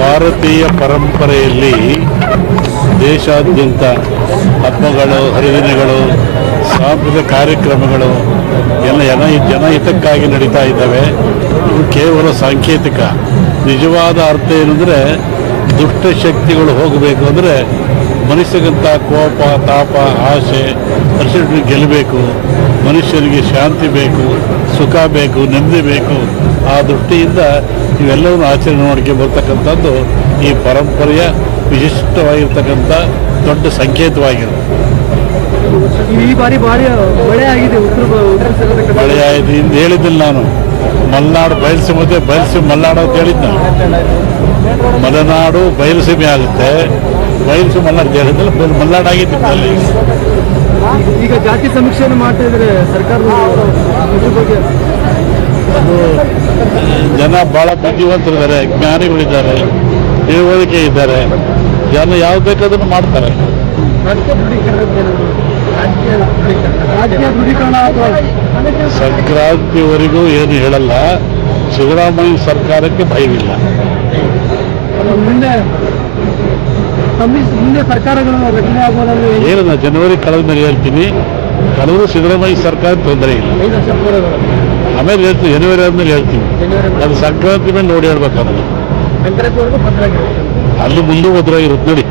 ಭಾರತೀಯ ಪರಂಪರೆಯಲ್ಲಿ ದೇಶಾದ್ಯಂತ ಹಬ್ಬಗಳು, ಹರಿದಿನಗಳು, ಸಾಂಸ್ಕೃತಿಕ ಕಾರ್ಯಕ್ರಮಗಳು ಎಲ್ಲ ಜನಹಿತಕ್ಕಾಗಿ ನಡೀತಾ ಇದ್ದಾವೆ. ಇದು ಕೇವಲ ಸಾಂಕೇತಿಕ. ನಿಜವಾದ ಅರ್ಥ ಏನಂದರೆ, ದುಷ್ಟಶಕ್ತಿಗಳು ಹೋಗಬೇಕು ಅಂದರೆ ಮನುಷ್ಯಗಂತ ಕೋಪ, ತಾಪ, ಆಸೆ, ಪರಿಸ್ಥಿತಿ ಗೆಲ್ಲಬೇಕು. ಮನುಷ್ಯನಿಗೆ ಶಾಂತಿ ಬೇಕು, ಸುಖ ಬೇಕು, ನೆಮ್ಮದಿ ಬೇಕು. ಆ ದೃಷ್ಟಿಯಿಂದ ಇವೆಲ್ಲವನ್ನು ಆಚರಣೆ ಮಾಡೋಕ್ಕೆ ಬರ್ತಕ್ಕಂಥದ್ದು ಈ ಪರಂಪರೆಯ ವಿಶಿಷ್ಟವಾಗಿರ್ತಕ್ಕಂಥ ದೊಡ್ಡ ಸಂಕೇತವಾಗಿರುತ್ತೆ. ಈ ಬಾರಿ ಭಾರಿ ಮಳೆ ಆಗಿದೆ. ಮಳೆ ಆಗಿದೆ ಇಂದು ಹೇಳಿದ್ದಿಲ್ಲ ನಾನು. ಮಲೆನಾಡು ಬಯಲುಸೀಮೆ ಮಲೆನಾಡು ಅಂತ ಹೇಳಿದ್ದು ನಾನು. ಮಲೆನಾಡು ಬಯಲುಸೀಮೆ ಆಗುತ್ತೆ, ಬಯಲುಸೀಮೆ ಮಲೆನಾಡು ಹೇಳಿದ್ದಿಲ್ಲ, ಮಲೆನಾಡು ಆಗಿತ್ತು ಅಲ್ಲಿ. ಈಗ ಜಾತಿ ಸಮೀಕ್ಷೆಯನ್ನು ಮಾಡ್ತಾ ಇದ್ರೆ ಸರ್ಕಾರದ ಬಗ್ಗೆ ಜನ ಭಾಳ ಬುದ್ಧಿವಂತರಿದ್ದಾರೆ, ಜ್ಞಾನಿಗಳಿದ್ದಾರೆ, ತಿಳುವಳಿಕೆ ಇದ್ದಾರೆ. ಜನ ಯಾವ್ದು ಬೇಕಾದ್ರೂ ಮಾಡ್ತಾರೆ. ಸಂಕ್ರಾಂತಿವರೆಗೂ ಏನು ಹೇಳಲ್ಲ. ಸಿದ್ದರಾಮಯ್ಯ ಸರ್ಕಾರಕ್ಕೆ ಭಯವಿಲ್ಲ. ಮುಂದೆ ಸರ್ಕಾರಗಳು ರಚನೆ ಆಗುವುದನ್ನು ಏನು ನಾನು ಜನವರಿ ಕಳೆದ ಮೇಲೆ ಹೇಳ್ತೀನಿ. ಕಳೆದು ಸಿದ್ದರಾಮಯ್ಯ ಸರ್ಕಾರ ತೊಂದರೆ ಇಲ್ಲ. ಆಮೇಲೆ ಹೇಳ್ತೀನಿ, ಜನವರಿ ಆದ್ಮೇಲೆ ಹೇಳ್ತೀನಿ. ಅದು ಸಂಕ್ರಾಂತಿ ಮೇಲೆ ನೋಡಿ ಹೇಳ್ಬೇಕಾದ್ರೆ ಅಲ್ಲಿ ಮುಂದೆ ಭದ್ರಾಗಿರುತ್ತೆ ನೋಡಿ.